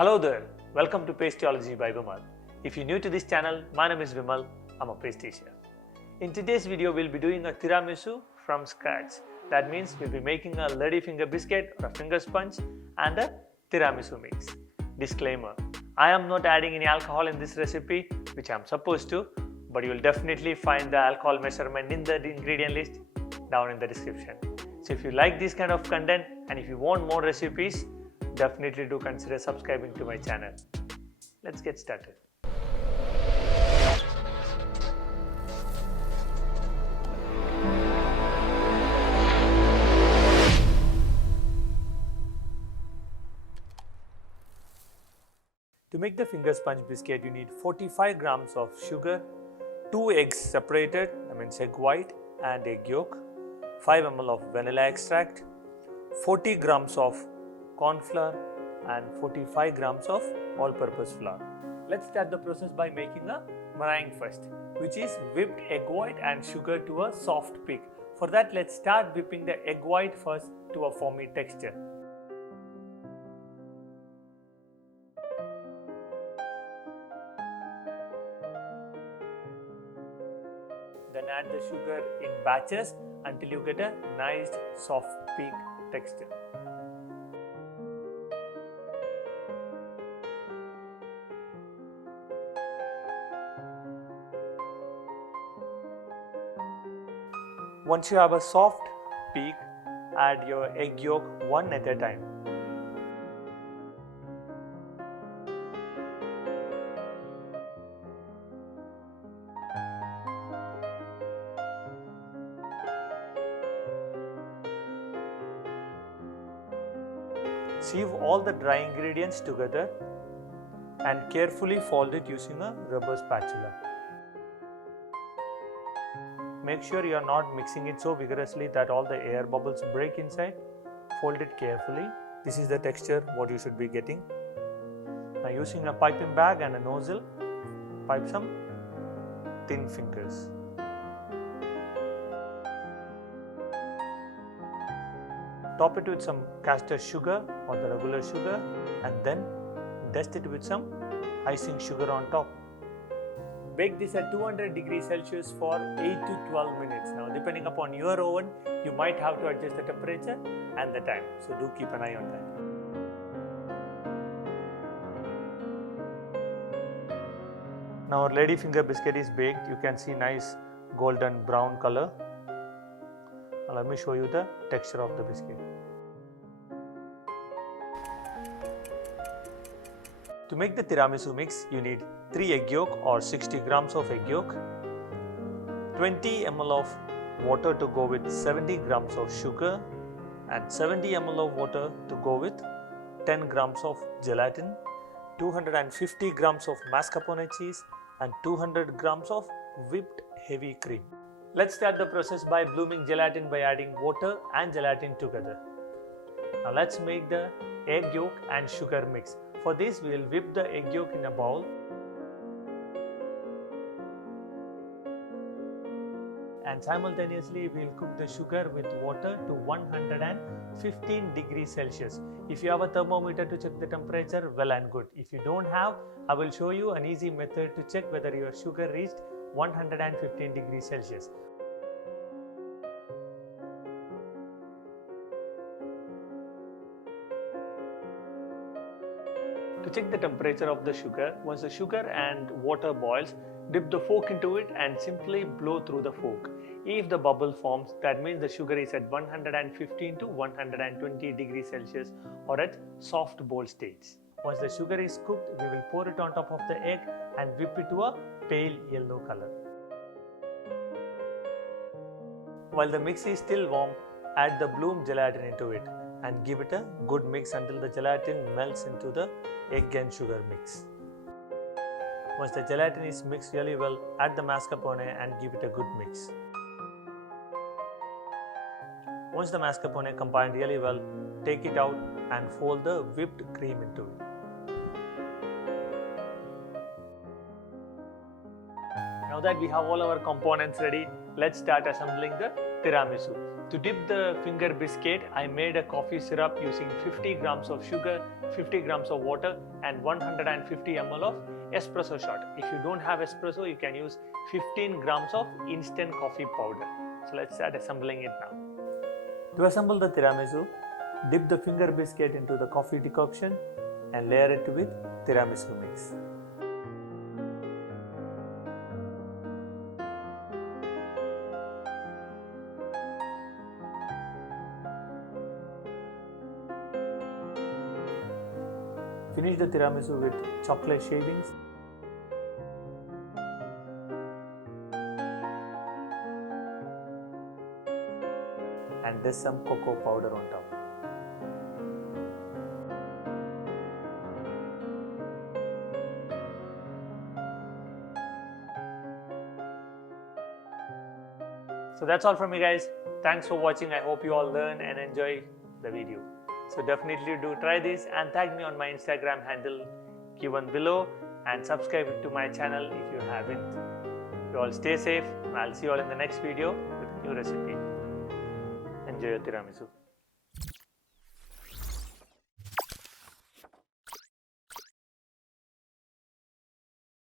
Hello there, welcome to Pastryology by Vimal. If you're new to this channel, my name is Vimal, I'm a pastry chef. In today's video, we'll be doing a tiramisu from scratch. That means we'll be making a ladyfinger biscuit or a finger sponge and a tiramisu mix. Disclaimer, I am not adding any alcohol in this recipe, which I'm supposed to, but you'll definitely find the alcohol measurement in the ingredient list down in the description. So if you like this kind of content and if you want more recipes, definitely do consider subscribing to my channel. Let's get started. To make the finger sponge biscuit, you need 45 grams of sugar, 2 eggs separated, egg white and egg yolk, 5 ml of vanilla extract, 40 grams of corn flour and 45 grams of all-purpose flour. Let's start the process by making a meringue first, which is whipped egg white and sugar to a soft peak. For that, let's start whipping the egg white first to a foamy texture. Then add the sugar in batches until you get a nice soft peak texture. Once you have a soft peak, add your egg yolk one at a time. Sieve all the dry ingredients together and carefully fold it using a rubber spatula. Make sure you are not mixing it so vigorously that all the air bubbles break inside. Fold it carefully. This is the texture what you should be getting. Now using a piping bag and a nozzle, pipe some thin fingers. Top it with some caster sugar or the regular sugar and then dust it with some icing sugar on top. Bake this at 200 degrees Celsius for 8 to 12 minutes. Now depending upon your oven, you might have to adjust the temperature and the time. So do keep an eye on that. Now our ladyfinger biscuit is baked. You can see nice golden brown color. Now let me show you the texture of the biscuit. To make the tiramisu mix, you need 3 egg yolk or 60 grams of egg yolk, 20 ml of water to go with 70 grams of sugar and 70 ml of water to go with 10 grams of gelatin, 250 grams of mascarpone cheese and 200 grams of whipped heavy cream. Let's start the process by blooming gelatin by adding water and gelatin together. Now let's make the egg yolk and sugar mix. For this, we will whip the egg yolk in a bowl and simultaneously we will cook the sugar with water to 115 degrees Celsius. If you have a thermometer to check the temperature, well and good. If you don't have, I will show you an easy method to check whether your sugar reached 115 degrees Celsius. To check the temperature of the sugar, once the sugar and water boils, dip the fork into it and simply blow through the fork. If the bubble forms, that means the sugar is at 115 to 120 degrees Celsius or at soft boil stage. Once the sugar is cooked, we will pour it on top of the egg and whip it to a pale yellow color. While the mix is still warm, add the bloom gelatin into it and give it a good mix until the gelatin melts into the egg and sugar mix. Once the gelatin is mixed really well, add the mascarpone and give it a good mix. Once the mascarpone combined really well, take it out and fold the whipped cream into it. Now that we have all our components ready, let's start assembling the tiramisu. To dip the finger biscuit, I made a coffee syrup using 50 grams of sugar, 50 grams of water and 150 ml of espresso shot. If you don't have espresso, you can use 15 grams of instant coffee powder. So let's start assembling it now. To assemble the tiramisu, dip the finger biscuit into the coffee decoction and layer it with tiramisu mix. Finish the tiramisu with chocolate shavings. And there's some cocoa powder on top. So that's all from me, guys. Thanks for watching. I hope you all learn and enjoy the video. So definitely do try this and tag me on my Instagram handle given below and subscribe to my channel if you haven't. You all stay safe and I'll see you all in the next video with a new recipe. Enjoy your tiramisu.